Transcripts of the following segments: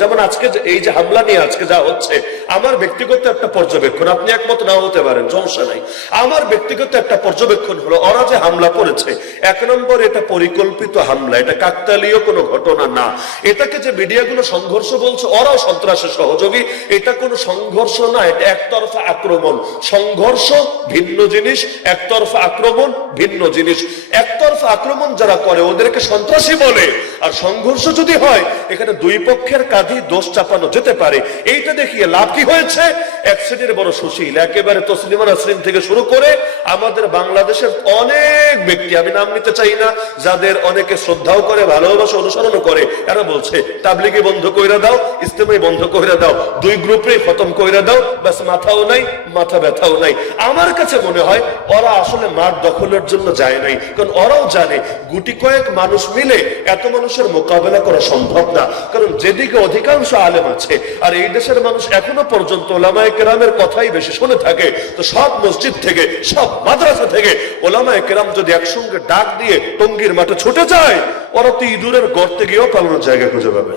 যেমন আজকে এই যে হামলা নিয়ে আজকে যা হচ্ছে, আমার ব্যক্তিগত একটা পর্যবেক্ষণ, আপনি একমত নাও হতে পারেন, সমস্যা নাই। আমার ব্যক্তিগত একটা পর্যবেক্ষণ হলো, ওরা যে হামলা করেছে, এক নম্বর এটা পরিকল্পিত হামলা, এটা কাকতালীয় কোনো ঘটনা না। এটাকে যে মিডিয়াগুলো সংঘর্ষ বলছে, ওরাও সন্ত্রাসের সহযোগী। এটা কোনো সংঘর্ষ না, এটা একতরফা আক্রমণ। সংঘর্ষ ভিন্ন জিনিস, একতরফা আক্রমণ ভিন্ন জিনিস। একতরফা আক্রমণ যারা করে, ওদেরকে সন্ত্রাসী বলে। আর সংঘর্ষ যদি হয়, এখানে দুই পক্ষের কাঁধে দোষ চাপানো যেতে পারে। এইটা দেখিয়ে লাভ কি হয়েছে? এক শ্রেণির বড় সুশীল, একেবারে তসলিমা নাসরিন থেকে শুরু করে আমাদের বাংলাদেশের অনেক ব্যক্তি, আমি নাম নিতে চাই না, যাদের অনেকে শ্রদ্ধাও করে, ভালোবাসা অনুসরণও করে, এরা বলছে, তাবলিগে বন্ধ কইরা দাও ইস্তেমাই বন্ধ কইরা দাও, দুই গ্রুপে খতম কইরা দাও, ব্যাস মাথাও নাই, মাথা ব্যথাও নাই। আমার কাছে মনে হয়, ওরা আসলে মাঠ দখলের জন্য যায় নাই, কারণ ওরাও জানে, গুটি কয়েক মানুষ মিলে এত মানুষের মোকাবেলা করা সম্ভব না। কারণ যেদিকে অধিকাংশ আলেম আছে। আর এই দেশের মানুষ এখনও পর্যন্ত ওলামায় কেরামের কথাই বেশি শুনে থাকে। তো সব মসজিদ থেকে, সব মাদ্রাসা থেকে ওলামায় কেরাম যদি একসঙ্গে ডাক দিয়ে টঙ্গির মাঠে ছুটে যায়, ওরা তো ইঁদুরের গর্তে গিয়েও পালানোর জায়গা খুঁজে পাবে।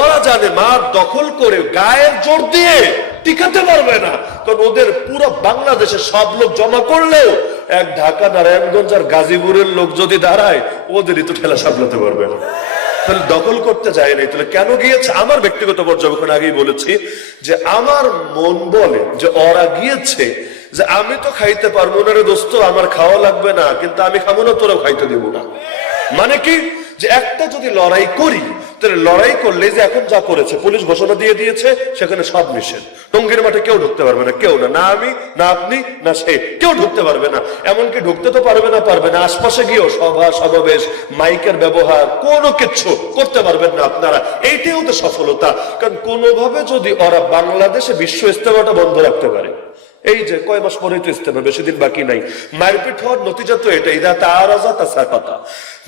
ওরা জানে মাঠ দখল করে গায়ের জোর দিয়ে টিকাতে পারবে না। কারণ ওদের পুরো বাংলাদেশে সব লোক জমা করলেও এক ঢাকা নারায়ণগঞ্জ আর গাজীপুরের লোক যদি দাঁড়ায়, ওদেরই তো ঠেলা সামলাতে পারবে না। তাহলে দখল করতে যায় নাই। তাহলে কেন গিয়েছে? আমার ব্যক্তিগত পর্যবেক্ষণ আগেই বলেছি যে আমার মন বলে, যে অরা গিয়েছে, যে আমি তো খাইতে পারব না রে দোস্ত, আমার খাওয়া লাগবে না, কিন্তু আমি খাব না, তোরাও খাইতে দেবো না। মানে কি? যে একটা যদি লড়াই করি, তাহলে লড়াই করলে যে এখন যা করেছে, পুলিশ ঘোষণা দিয়ে দিয়েছে, সেখানে সব নিষেধ টঙ্গির মাঠে কেউ ঢুকতে পারবে না, কেউ না। না আমি, না আপনি, না সে। কেউ ঢুকতে পারবে না। এমনকি ঢুকতে তো পারবে না পারবে না। আশপাশে গিয়েও সভা, সমাবেশ, মাইকের ব্যবহার, কোনো কিছু করতে পারবেন না আপনারা। এইটাই ওদের সফলতা। কারণ কোনোভাবে যদি ওরা বাংলাদেশে বিশ্ব ইস্তেমাটা বন্ধ রাখতে পারে এই যে কয় মাস পরেই তো ইস্তেমা বেশি দিন বাকি নাই। মারপিট হওয়ার নতিজা তো এটাই দা তার আজা তা সাকাতা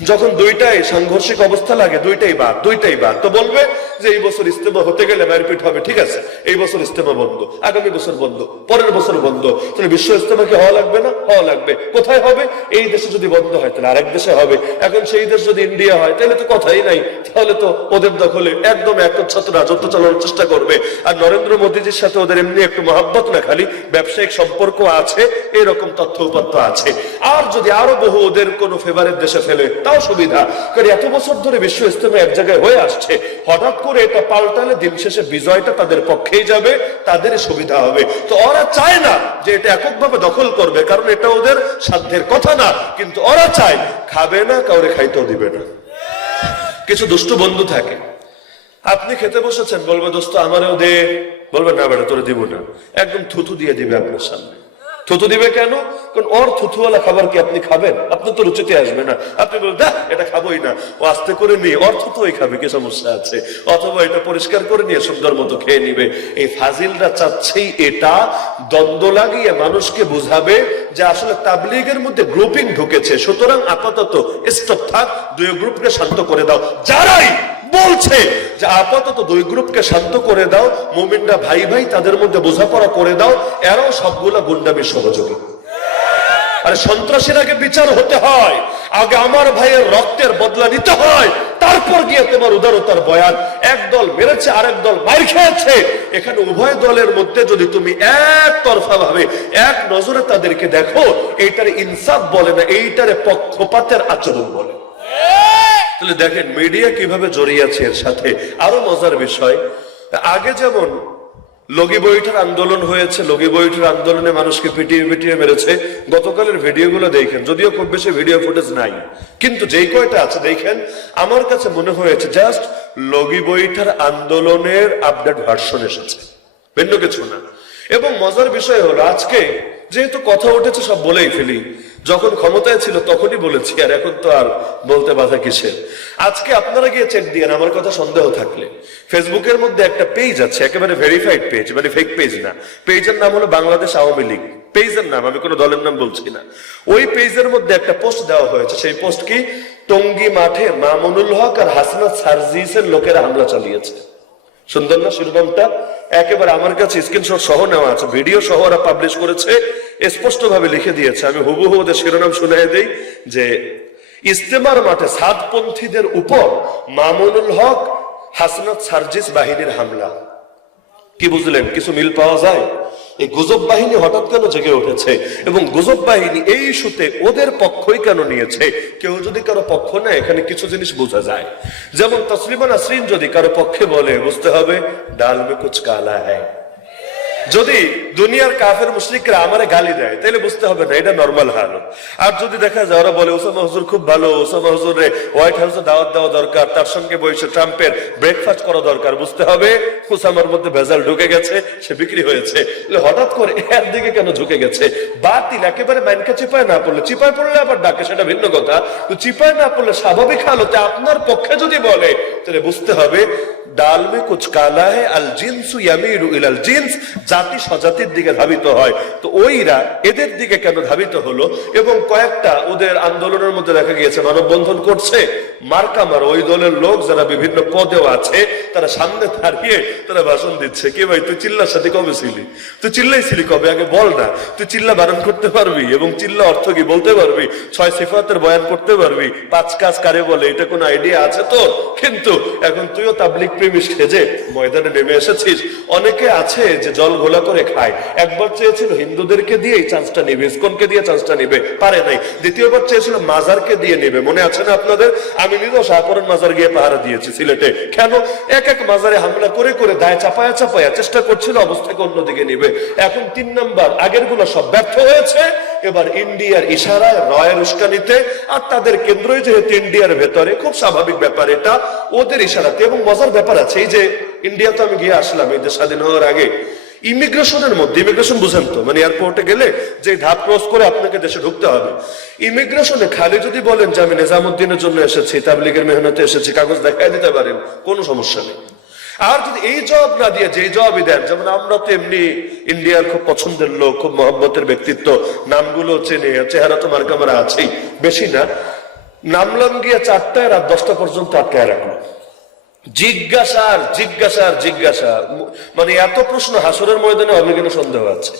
যখন দুইটাই সাংঘর্ষিক অবস্থা লাগে, দুইটাই বাদ দুইটাই বাদ, তো বলবে যে এই বছর ইস্তেমা হতে গেলে মারপিট হবে, ঠিক আছে? এই বছর ইস্তেমা বন্ধ, আগামী বছর বন্ধ, পরের বছর বন্ধ। তাহলে বিশ্ব ইস্তেমা কি হওয়া লাগবে না? হওয়া লাগবে। কোথায় হবে? এই দেশে যদি বন্ধ হয়, তাহলে আরেক দেশে হবে। এখন সেই দেশ যদি ইন্ডিয়া হয়, তাহলে তো কথাই নাই। তাহলে তো ওদের দখলে একদম একচ্ছত্র রাজত্ব চালানোর চেষ্টা করবে। আর নরেন্দ্র মোদীজির সাথে ওদের এমনি একটু মহাব্বত না খালি? ব্যবসায়িক সম্পর্ক আছে, এরকম তথ্য উপাত্ত আছে। আর যদি আরও বহু ওদের কোনো ফেভারের দেশে ফেলে, তাও সুবিধা। কারণ এত বছর ধরে বিশ্ব ইস্তেমা এক জায়গায় হয়ে আসছে। হঠাৎ করে এটা পাল্টালে দিন শেষে বিজয়টা তাদের পক্ষেই যাবে তাদেরই সুবিধা হবে। তো ওরা চায় না যে এটা এককভাবে দখল করবে, কারণ এটা ওদের সাধ্যের কথা না। কিন্তু ওরা চায়, খাবে না, কাউরে খাইতেও দিবে না। কিছু দুষ্ট বন্ধু থাকে। আপনি খেতে বসেছেন, বলবে, দোস্ত, আমারও দে। বলবে না বেটা, তোরে দিব না। একদম থুথু দিয়ে দিবে আপনার সামনে। থুতু দিবে কেন? কারণ ওর থুথুওয়ালা খাবার কি আপনি খাবেন? আপনি তো রুচিতে আসবে না। আপনি বলবেন দেখ এটা খাবোই না। ও আস্তে করে নিয়ে, ওর থুতুই খাবে, কি সমস্যা আছে? অথবা এটা পরিষ্কার করে নিয়ে, সুন্দর মতো খেয়ে নিবে। এই ফাজিলরা চাচ্ছেই এটা। দ্বন্দ্ব লাগিয়ে মানুষকে বুঝাবে যে আসলে তাবলিগের মধ্যে গ্রুপিং ঢুকেছে। সুতরাং আপাতত স্টপ থাক, দুই গ্রুপকে শান্ত করে দাও। যারাই বলছে যে আপাতত দুই গ্রুপকে শান্ত করে দাও, মুমিনরা ভাই ভাই তাদের মধ্যে বোঝাপড়া করে দাও, এরাও সবগুলা গুন্ডামির সহযোগী। আরে সন্ত্রাসীর আগে বিচার হতে হয়, আগে আমার ভাইয়ের রক্তের বদলা নিতে হয়, তারপর গিয়ে তোমার উদারতার বয়ান। এক দল মেরেছে, আরেক দল মার খেয়েছে। এখানে উভয় দলের মধ্যে যদি তুমি এক তরফা ভাবে, এক নজরে তাদেরকে দেখো, এইটারে ইনসাফ বলে না, এইটারে পক্ষপাতের আচরণ বলে। তাহলে দেখেন মিডিয়া কীভাবে জড়িয়ে আছে এর সাথে? আরও মজার বিষয়, আগে যেমন লগি বইটার আন্দোলন হয়েছে, লগি বইটার আন্দোলনে মানুষকে পিটিয়ে পিটিয়ে মেরেছে, গতকালের ভিডিওগুলো দেখেন, যদিও খুব বেশি ভিডিও ফুটেজ নাই। কিন্তু যেই কয়টা আছে, দেখেন, আমার কাছে মনে হয়েছে জাস্ট লগি বইটার আন্দোলনের আপডেট ভার্সন এসেছে। ভিন্ন কিছু না। এবং মজার বিষয় হলো, আজকে যেহেতু কথা উঠেছে, সব বলেই ফেলি। যখন ক্ষমতায় ছিল তখনই বলেছি, আর এখন তো আর বলতে বাধা কিসের? আজকে আপনারা গিয়ে চেক দিয়ে আমার কথা সন্দেহ থাকলে। ফেসবুকের মধ্যে একটা পেজ আছে, একেবারে ভেরিফাইড পেজ মানে ফেক পেজ না। পেজের নাম হলো বাংলাদেশ আওয়ামী লীগ। পেজের নাম, আমি কোনো দলের নাম বলছি না। ওই পেজের মধ্যে একটা পোস্ট দেওয়া হয়েছে, সেই পোস্ট কি? টঙ্গি মাঠে মামুনুল হক আর হাসনাত সার্জিসের লোকেরা হামলা চালিয়েছে। সুন্দর না শিরোনামটা? একেবারে আমার কাছে স্ক্রিনশট সহ নেওয়া আছে ভিডিও সহ ওরা পাবলিশ করেছে। স্পষ্ট ভাবে লিখে দিয়েছে। আমি হুবহু ওদের শিরোনাম শুনে দেই যে ইস্তেমার মাঠে সাতপন্থীদের উপর মামুনুল হক, হাসনাত সার্জিস বাহিনীর হামলা। কি বুঝলেন? কিছু মিল পাওয়া যায়? এই গুজব বাহিনী হঠাৎ কেন জেগে উঠেছে? এবং গুজব বাহিনী এই ইস্যুতে ওদের পক্ষই কেন নিয়েছে? কেউ যদি কারও পক্ষ নেয়, এখানে কিছু জিনিস বোঝা যায়। যেমন তসলিমা নাসরিন যদি কারও পক্ষে বলে, বুঝতে হবে, ডাল মে কুচ কালা হ্যায়। যদি দুনিয়ার কাফের মুশরিকরা আমারে গালি দেয় তাহলে বুঝতে হবে না, এটা নর্মাল হাল। আর যদি দেখা যায়, ওরা বলে, ওসামা হুজুর খুব ভালো, ওসামা হুজুরে হোয়াইট হাউসে দাওয়াত দেওয়া দরকার, তার সঙ্গে বসে ট্রাম্পের ব্রেকফাস্ট করা দরকার, বুঝতে হবে? ওসামার মধ্যে ভেজাল ঢুকে গেছে, সে বিক্রি হয়েছে। হঠাৎ করে এর দিকে কেন ঝুঁকে গেছে? বাতিল, একেবারে মাইনকা চিপায় না পড়লে, চিপায় পড়লে আবার ডাকে, সেটা ভিন্ন কথা। তো চিপায় না পড়লে স্বাভাবিক হালতে আপনার পক্ষে যদি বলে তাহলে বুঝতে হবে ডাল মে কুচ কালা হে, আল জিনসু ইয়ামিরু ইলাল জিনস। জাতি স্বজাতির দিকে ধাবিত হয়। তো ওইরা এদের দিকে কেন ধাবিত হলো? এবং কয়েকটা ওদের আন্দোলনের মধ্যে দেখা গিয়েছে, মানববন্ধন করছে। মার্কা মার, ওই দলের লোক যারা বিভিন্ন পদেও আছে, তারা সামনে দাঁড়িয়ে তারা ভাষণ দিচ্ছে। কে ভাই, তুই চিল্লার সাথে কবে ছিলি? তুই চিল্লাইছিলি কবে? আগে বল না। তুই চিল্লা বারণ করতে পারবি এবং চিল্লা অর্থ কি বলতে পারবি? ছয় সিফাতের বয়ান করতে পারবি? পাঁচ কাজ কারে বলে? এটা কোনো আইডিয়া আছে তো কিন্তু এখন তুইও তাবলিক প্রেমিস খেজে ময়দানে নেমে এসেছিস। অনেকে আছে যে জল ঘোলা করে খায়। একবার চেয়েছিল হিন্দুদেরকে দিয়ে এই চান্সটা নিবে, ইসকনকে দিয়ে চান্সটা নিবে, পারে নাই। দ্বিতীয়বার চেয়েছিল মাজারকে দিয়ে নেবে, মনে আছে না আপনাদের? আমি নিজেও শাহপুরের মাজার গিয়ে পাহারা দিয়েছি সিলেটে। কেন? এক এক মাজারে হামলা করে করে দায় চাপায়া চাপায়া চেষ্টা করছিল, অবস্থাকে অন্যদিকে নিবে। এখন তিন নাম্বার আগেরগুলো সব ব্যর্থ হয়েছে। এবার ইন্ডিয়ার ইশারায় রয়ের উস্কানিতে, আর তাদের কেন্দ্রই যেহেতু ইন্ডিয়ার ভেতরে, খুব স্বাভাবিক ব্যাপার এটা, ওদের ইশারাতে। এবং মজার ব্যাপার আছে, এই যে ইন্ডিয়া তো আমি গিয়ে আসলাম, এই দেশ স্বাধীন হওয়ার আগে, ইমিগ্রেশনের মধ্যে, ইমিগ্রেশন বুঝেন তো মানে এয়ারপোর্টে গেলে যে ধাপ ক্রস করে আপনাকে দেশে ঢুকতে হবে। ইমিগ্রেশনে খালি যদি বলেন যে আমি নিজামুদ্দিনের জন্য এসেছি, তাবলিগের মেহনতে এসেছি, কাগজ দেখাই দিতে পারেন, কোনো সমস্যা নেই। আর যদি এই জবাব না দিয়ে যে জবাবই দেন, যেমন আমরা তো এমনি ইন্ডিয়ার খুব পছন্দের লোক, খুব মহব্বতের ব্যক্তিত্ব, নামগুলো চেনে, চেহারা তো মার্কামারা আছেই, বেশি না। নামলাম গিয়ে চারটায়, রাত দশটা পর্যন্ত আটকায় রাখল। জিজ্ঞাসার জিজ্ঞাসার জিজ্ঞাসা মানে এত প্রশ্ন হাসরের ময়দানে হবে সন্দেহ আছে।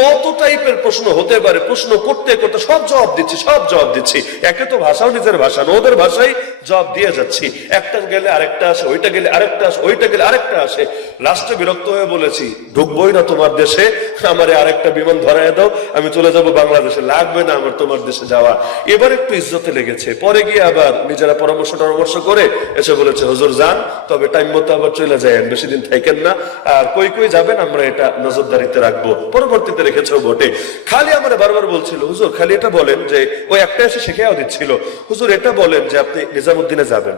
কত টাইপের প্রশ্ন হতে পারে, প্রশ্ন করতে করতে সব জবাব দিচ্ছি, সব জবাব দিচ্ছি। একে তো ভাষাও নিজের ভাষা না, ওদের ভাষাই জবাব দিয়ে যাচ্ছি। একটা গেলে আরেকটা আসে, ওইটা গেলে আরেকটা আসে, ওইটা গেলে আরেকটা আসে। লাস্টে বিরক্ত হয়ে বলেছি, ঢুকবোই না তোমার দেশে, আমারে আরেকটা বিমান ধরায় দাও, আমি চলে যাব বাংলাদেশে, লাগবে না আমার তোমার দেশে যাওয়া। এবার একটু ইজ্জতে লেগেছে। পরে গিয়ে আবার নিজেরা পরামর্শ টরামর্শ করে এসে বলেছে, হুজুর, যান, তবে টাইম মতো আবার চলে যায় বেশি দিন থাকেন না। আর কই কই যাবেন, আমরা এটা নজরদারিতে রাখব। পরবর্তীতে রেখেছেও বটে। খালি আমার বারবার বলছিল, হুজুর, খালি এটা বলেন যে ওই একটা এসে শিখেও দিচ্ছিল। হুজুর, এটা বলেন যে, আপনি নিজামুদ্দিনে যাবেন।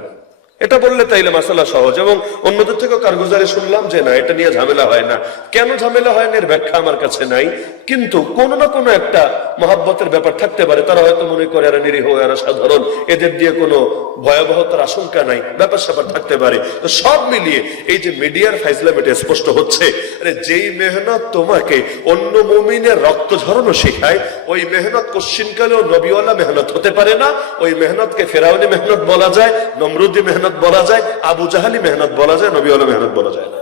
এটা বললে তাইলে মাসালা সহজ এবং অন্যদের থেকেও কারগুজারে শুনলাম যে না, এটা নিয়ে ঝামেলা হয় না। কেন ঝামেলা হয় না? এর ব্যাখ্যা আমার কাছে নাই। কিন্তু কোনো না কোনো একটা মহাব্বতের ব্যাপার থাকতে পারে। তারা হয়তো মনে করে এরা নিরীহ, এরা সাধারণ। এদের দিয়ে কোনো ভয়াবহতার আশঙ্কা নাই। ব্যাপার স্যাপার থাকতে পারে। তো সব মিলিয়ে এই যে মিডিয়ার ফাইজলাম, এটা স্পষ্ট হচ্ছে। আরে যেই মেহনত তোমাকে অন্য মুমিনের রক্ত ঝরানো শেখায়, ওই মেহনত কোশ্চিনকালেও নবীওয়ালা মেহনত হতে পারে না। ওই মেহনতকে ফেরাউনি মেহনত বলা যায়, নমরুদি মেহনত বলা যায়, আবু জাহালি মেহনত বলা যায়, নবীওয়ালা মেহনত বলা যায় না।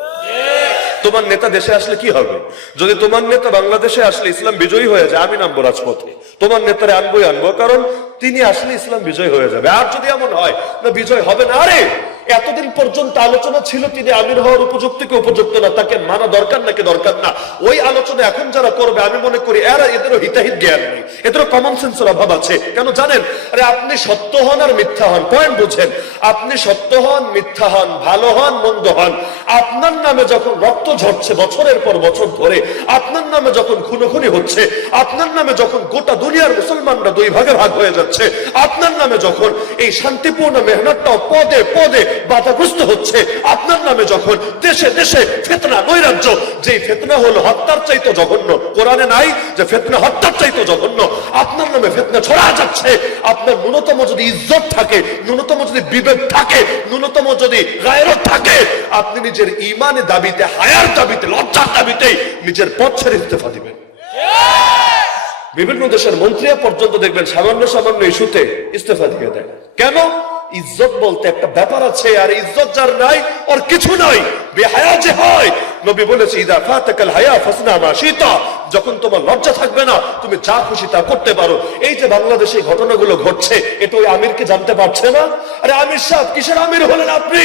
তোমার নেতা দেশে আসলে কি হবে? যদি তোমার নেতা বাংলাদেশে আসলে ইসলাম বিজয়ী হয়ে যায়, আমি নামবো রাজপথে। তোমার নেতারে আনবোই আনব, কারণ তিনি আসলে ইসলাম বিজয় হয়ে যাবে। আর যদি এমন হয়, না বিজয় হবে না, আরে! এতদিন পর্যন্ত আলোচনা ছিল তিনি আমির হওয়ার উপযুক্ত কি উপযুক্ত না, তাকে মানা দরকার নাকি দরকার না? ওই আলোচনা এখন যারা করবে, আমি মনে করি এরা এদেরও হিতাহিত জ্ঞান নেই, এদেরও কমন সেন্সের অভাব আছে। কেন জানেন? আরে আপনি সত্য হন আর মিথ্যা হন পয়েন্ট বুঝেন। আপনি সত্য হন, মিথ্যা হন, ভালো হন, মন্দ হন, আপনার নামে যখন রক্ত ঝরছে বছরের পর বছর ধরে, আপনার নামে যখন খুনোখুনি হচ্ছে, আপনার নামে যখন গোটা দুনিয়ার মুসলমানরা দুই ভাগে ভাগ হয়ে যাচ্ছে, আপনার নামে যখন এই শান্তিপূর্ণ মেহনতটাও পদে পদে বাধাগ্রস্ত হচ্ছে। আপনার নামে যখন দেশে দেশে ফেতনা নৈরাজ্য যে ফেতনা হলো হত্যার চাইতো জঘন্য কোরআনে নাই যে ফেতনা হত্যার চাইতো জঘন্য আপনার নামে ফেতনা ছড়া যাচ্ছে। আপনার ন্যূনতম যদি ইজ্জত থাকে ন্যূনতম যদি বিবেক থাকে ন্যূনতম যদি গায়রত থাকে আপনি নিজের ইমানে দাবিতে হায়ার দাবিতে লজ্জার দাবিতে নিজের পথ ছেড়ে ইস্তফা দিবেন বিভিন্ন দেশের মন্ত্রীরা পর্যন্ত দেখবেন সামান্য সামান্য ইস্যুতে ইস্তফা দিয়ে দেয়। কেন? ইজ্জত বলতে একটা ব্যাপার আছে, আর ইজ্জত যার নাই, ওর কিছু নাই। বেহায়া যে হয়, নবী বলেছে, ইদা ফাতাকাল হায়া ফাসনা মাশিতা যখন তোমার লজ্জা থাকবে না, তুমি যা খুশি তা করতে পারো। এই যে বাংলাদেশে ঘটনাগুলো ঘটছে, এটা ওই আমিরকে জানতে পারছে না? আরে আমির সাহেব, কিসের আমির হলেন আপনি?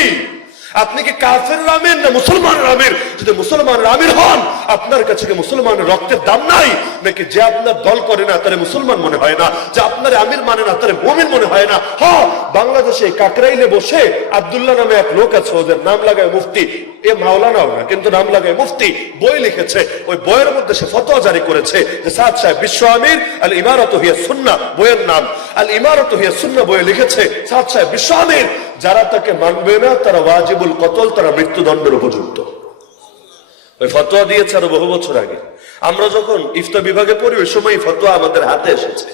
আপনি কি কাফের আমির না মুসলমানের আমির যদি মুসলমানের আমির হন, আপনার কাছে কি মুসলমানের রক্তের দাম নাই? নাকি যে আপনার দল করে না, তারে মুসলমান মনে হয় না? যে আপনার আমির মানে না, তারে মুমিন মনে হয় না? হ, বাংলাদেশে কাকরাইলে বসে আব্দুল্লাহ নামে এক লোক আছে, ওদের নাম লাগায় মুফতি। এ মাওলানাও না, কিন্তু নাম লাগায় মুফতি। বই লিখেছে। ওই বইয়ের মধ্যে সে ফতোয়া জারি করেছে যে, সাদ সাহেব বিশ্ব আমির, আল ইমারত হিয়া সুন্না বইয়ের নাম। আল ইমারত হিয়া সুন্না বইয়ে লিখেছে, সাদ সাহেব বিশ্ব আমির। যারা তাকে মানবে না, তারা ওয়াজিবুল কতল, তারা মৃত্যুদণ্ডের উপযুক্ত। ওই ফতোয়া দিয়েছে আরও বহু বছর আগে। আমরা যখন ইফতা বিভাগে পড়ি, ওই সময় ফতোয়া আমাদের হাতে এসেছে।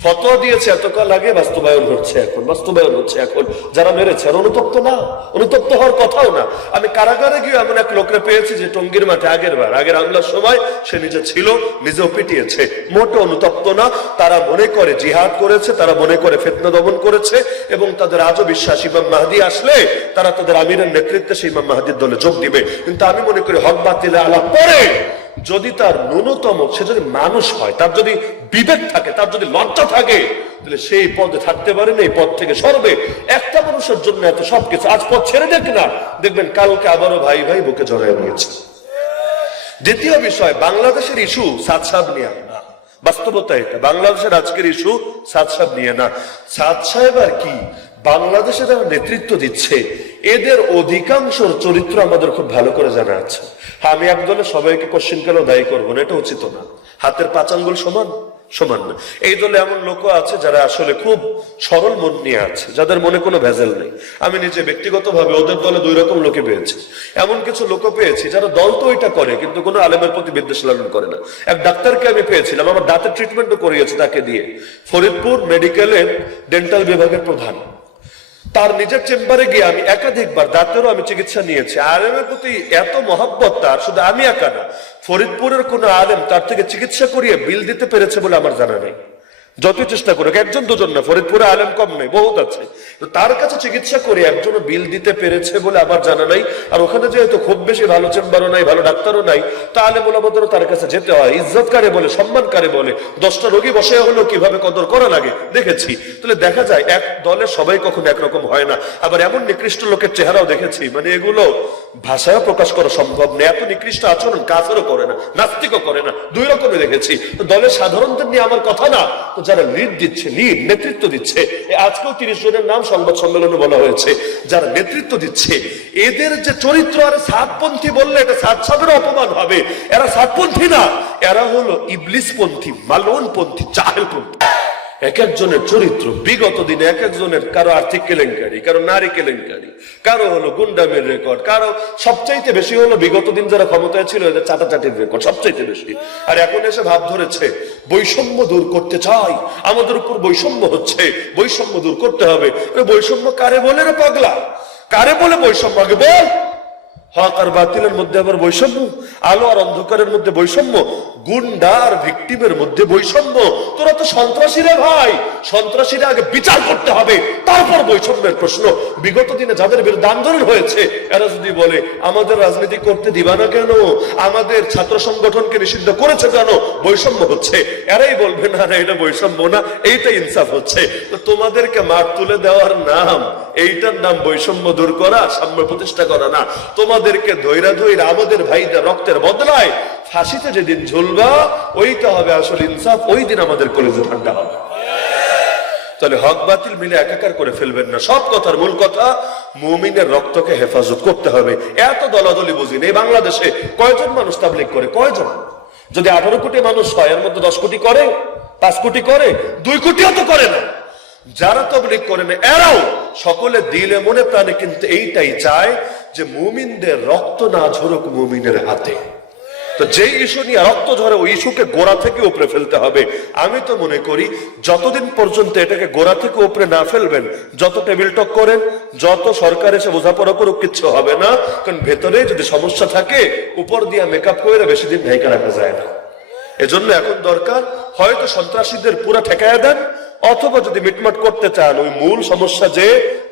ফতোয়া দিয়েছে, এতকাল আগে বাস্তবায়ন হচ্ছে এখন, বাস্তবায়ন হচ্ছে এখন। যারা মেরেছে, আর অনুতপ্ত না, অনুতপ্ত হওয়ার কথাও না। আমি কারাগারে গিয়ে এমন এক লোকরে পেয়েছি যে টঙ্গির মাঠে আগের বার, আগের হামলার সময় সে নিজে ছিল, নিজেও পিটিয়েছে। মোটে অনুতপ্ত না, তারা মনে করে জিহাদ করেছে, তারা মনে করে ফেতনা দমন করেছে, এবং তাদের আজও বিশ্বাস ইমাম মাহাদি আসলে, তারা তাদের আমিরের নেতৃত্বে সেই ইমাম মাহাদির দলে যোগ দিবে। কিন্তু আমি মনে করি হক বাতিলে আলাপ পরে যদি তার ন্যূনতম, সে যদি মানুষ হয়, তার যদি বিবেক থাকে, তার যদি লজ্জা থাকে, তাহলে সেই পদে থাকতে পারে না, এই পদ থেকে সরবে। একটা মানুষের জন্য এত সবকিছু আজ পদ ছেড়ে দেখ না দেখবেন কালকে আবারও ভাই ভাই বুকে জড়াই নিয়েছে দ্বিতীয় বিষয়, বাংলাদেশের ইস্যু সাত সাহেব নিয়ে না বাস্তবতা এটা, বাংলাদেশের আজকের ইস্যু সাত সাহেব নিয়ে না সাত সাহেব আর কি? বাংলাদেশে যারা নেতৃত্ব দিচ্ছে। এদের অধিকাংশর চরিত্র আমাদের খুব ভালো করে জানা আছে। হ্যাঁ, আমি একদলে সবাইকে কোশ্চিন কেন দায়ী করব না? এটা উচিত না। হাতের পাঁচ আঙ্গুল সমান? সমান না। এই দলে এমন লোক আছে যারা আসলে খুব সরল মন নিয়ে আছে যাদের মনে কোনো ভেজাল নেই। আমি নিজে ব্যক্তিগতভাবে ওদের দলে দুই রকম লোকে পেয়েছি। এমন কিছু লোক পেয়েছি যারা দল তো এটা করে কিন্তু কোনো আলেমের প্রতি বিদ্বেষ লালন করে না। এক ডাক্তারকে আমি পেয়েছিলাম আমার দাঁতের ট্রিটমেন্টও করিয়েছে তাকে দিয়ে। ফরিদপুর মেডিকেলের ডেন্টাল বিভাগের প্রধান। তার নিজের চেম্বারে গিয়ে আমি একাধিকবার দাঁতেরও আমি চিকিৎসা নিয়েছি। আলেমের প্রতি এত মহাব্বত তার, শুধু আমি একা না, ফরিদপুরের কোন আলেম তার থেকে চিকিৎসা করিয়ে বিল দিতে পেরেছে বলে আমার জানা নেই। যত চেষ্টা করুক, একজন দুজন না, ফরিদপুরে আলেম কম নেই, বহুত আছে। তো তার কাছে চিকিৎসা করে একজন বিল দিতে পেরেছে বলে আমার জানা নাই। আর ওখানে যেহেতু খুব বেশি ভালো চেম্বারও নাই, ভালো ডাক্তারও নাই তাহলে আলেম ওলামাদেরও তার কাছে যেতে হয়। ইজ্জত কারে বলে, সম্মান কারে বলে? দশটা রোগী বসে হলো, কীভাবে কদর করা লাগে? দেখেছি। তাহলে দেখা যায়, এক দলে সবাই কখন একরকম হয় না। আবার এমন নিকৃষ্ট লোকের চেহারাও দেখেছি। মানে এগুলো ভাষায় প্রকাশ করা সম্ভব নেই এত নিকৃষ্ট আচরণ কাফেরও করে না, নাস্তিকও করে না। দুই রকমের দেখেছি। দলের সাধারণদের নিয়ে আমার কথা না, তো যারা লিড দিচ্ছে, লিড, নেতৃত্ব দিচ্ছে আজকেও তিরিশ জনের নাম সংবাদ সম্মেলনে বলা হয়েছে, যারা নেতৃত্ব দিচ্ছে, এদের যে চরিত্র আর সাতপন্থী বললে এটা সাত সাবের অপমান হবে। এরা সাতপন্থী না, এরা হলো ইবলিসপন্থী মালনপন্থী চাহেলপন্থী এক একজনের চরিত্র বিগত দিনে এক একজনের কারও আর্থিক কেলেঙ্কারি, কারও নারী কেলেঙ্কারি, কারও হলো গুন্ডামের রেকর্ড কারও সবচাইতে বেশি হলো বিগত দিন যারা ক্ষমতায় ছিল এদের চাটাচাটির রেকর্ড সবচাইতে বেশি। আর এখন এসে ভাব ধরেছে, বৈষম্য দূর করতে চাই, আমাদের উপর বৈষম্য হচ্ছে, বৈষম্য দূর করতে হবে। বৈষম্য কারে বলে রে পাগলা? কারে বলে বৈষম্য? আগে বল। হক আর বাতিলের মধ্যে আবার বৈষম্য, আলো আর অন্ধকারের মধ্যে বৈষম্য, গুন্ডা আর ভিকটিমের মধ্যে বৈষম্য। তোরা তো সন্ত্রাসী রে ভাই। সন্ত্রাসীরা আগে বিচার করতে হবে, তারপর বৈষম্যের প্রশ্ন। বিগত দিনে যাদের বিরুদ্ধে আন্দোলন হয়েছে, এরা যদি বলে, আমাদের রাজনীতি করতে দিবা না কেন? আমাদের ছাত্র সংগঠনকে নিষিদ্ধ করেছে কেন? বৈষম্য হচ্ছে। এরাই বলবে, না না, এটা বৈষম্য না, এইটা ইনসাফ হচ্ছে। তো তোমাদেরকে মাঠ তুলে দেওয়ার নাম, এইটার নাম বৈষম্য দূর করা, সাম্য প্রতিষ্ঠা করা না। তোমাদেরকে ধৈরা ধৈরা আমাদের ভাইদের রক্তের বদলায় ফাঁসিতে যেদিন ঝুলবা, ওইটা হবে আসল ইনসাফ, ওই দিন আমাদের কলেজে ঠান্ডা হবে। তাহলে হক বাতিল মিলে একাকার করে ফেলবেন না। সব কথার মূল কথা, মুমিনের রক্তকে হেফাজত করতে হবে। এত দলাদলি বুঝি নেই বাংলাদেশে। কয়জন মানুষ তাবলিক করে? কয়জন? যদি আঠারো কোটি মানুষ হয়, এর মধ্যে দশ কোটি করে, পাঁচ কোটি করে, দুই কোটিও তো করে না। যারা তবলিক করে না এরাও সকলে দিলে মনে প্রাণে কিন্তু এইটাই চায় যে মুমিনদের রক্ত না ঝরুক মুমিনের হাতে। তো যে ইস্যু নিয়ে রক্ত ঝরে ওই ইস্যুকে গোড়া থেকে উপরে ফেলতে হবে। আমি তো মনে করি, যতদিন পর্যন্ত এটাকে গোড়া থেকে উপরে না ফেলবেন, যত টেবিল টক করেন, যত সরকার এসে বোঝাপড়া করুক, কিচ্ছু হবে না। কারণ ভেতরে যদি সমস্যা থাকে, উপর দিয়ে মেকআপ করে বেশি দিন ঢাইকা রাখা যায় না। এজন্য এখন দরকার, হয়তো সন্ত্রাসীদের পুরা ঠেকায় দেন অথবা যদি মিটমাট করতে চান, ওই মূল সমস্যা যে,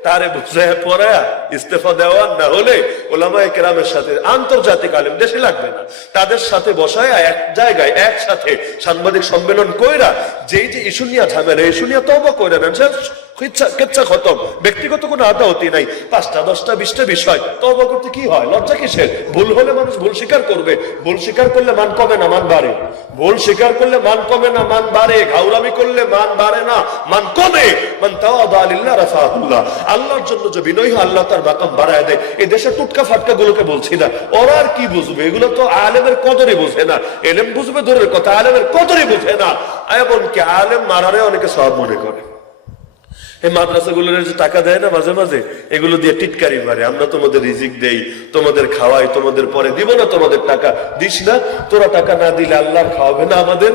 তারে বুঝায় পড়া ইস্তেফা দেওয়া, না হলে ওলামা কেরামের সাথে আন্তর্জাতিক আলেম দেশে লাগবে না। তাদের সাথে বসায় এক জায়গায় একসাথে সাংবাদিক সম্মেলন কইরা, যেই যে ইসুনিয়া নিয়ে ঝামেলা ইসুনিয়া নিয়ে তবা কইরা নেন ব্যক্তিগত কোনো আদাওতি নাই। পাঁচটা, দশটা, বিশটা বিষয়। তবা করতে কি হয়? লজ্জা কিসের? ভুল হলে মানুষ ভুল স্বীকার করবে। ভুল স্বীকার করলে মান কমে না, মান বাড়ে। ভুল স্বীকার করলে মান কমে না, মান বাড়ে। ঘাউরামি করলে মান বাড়ে না, মান কমে। আল্লাহর জন্য যে বিনয় আল্লাহ তার মাকাম বাড়ায় দেয়। এই দেশের টুটকা ফাটকা গুলোকে বলছি না। ওরা আর কি বুঝবে? এগুলো তো আলেমের কদরে বুঝে না। এলেম বুঝবে, দূরের কথা। আলেমের কদরে বুঝে না। এমনকি আলেম মারারে অনেকে সব মনে করে। এই মাদ্রাসাগুলোর যে টাকা দেয় না মাঝে মাঝে, এগুলো দিয়ে টিটকারি মারে। আমরা তোমাদের রিজিক দেই, তোমাদের খাওয়াই, তোমাদের পরে দিব না, তোমাদের টাকা দিস না। তোরা টাকা না দিলে আল্লাহ খাওয়াবে না আমাদের।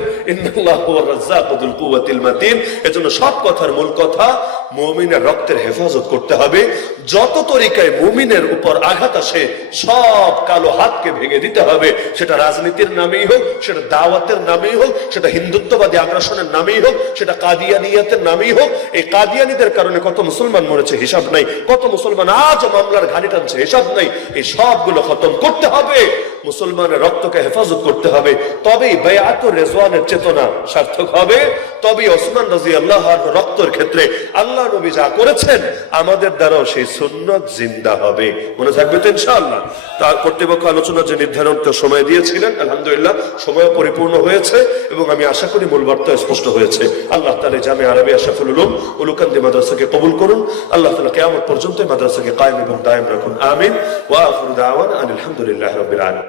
এজন্য সব কথার মূল কথা মুমিনের রক্তের হেফাজত করতে হবে। যত তরিকায় মুমিনের উপর আঘাত আসে, সব কালো হাতকে ভেঙে দিতে হবে। সেটা রাজনীতির নামেই হোক, সেটা দাওয়াতের নামেই হোক, সেটা হিন্দুত্ববাদী আগ্রাসনের নামেই হোক, সেটা কাদিয়ানিয়াতের নামেই হোক। এই কাদিয়ানিদের কারণে কত মুসলমান মরেছে, হিসাব নাই। কত মুসলমান আজ মামলার ঘানি টানছে, হিসাব নাই। এই সবগুলো খতম করতে হবে। মুসলমানের রক্তকে হেফাজত করতে হবে, তবেই বেয়াত রেজওয়ানের চেতনা সার্থক হবে, তবেই ওসমান রাজি আল্লাহ রক্তের ক্ষেত্রে আল্লাহ নবী যা করেছেন, আমাদের দ্বারাও সেই সুন্নত জিন্দা হবে। মনে থাকবে তো ইনশাআল্লাহ? তার কর্তৃপক্ষ আলোচনা যে নির্ধারণ সময় দিয়েছিলেন, আলহামদুলিল্লাহ সময় পরিপূর্ণ হয়েছে এবং আমি আশা করি মূল বার্তা স্পষ্ট হয়েছে। আল্লাহ তালে জামে আরবি আশাফুল উলুম, উলুকান্দি মাদ্রাসাকে কবুল করুন। আল্লাহ তালা কেমন পর্যন্ত মাদ্রাসাকে কায়েম এবং দায়েম রাখুন। আমিন। ওয়া আখিরু দাওয়ানা আনিল হামদুলিল্লাহি রাব্বিল আলামিন।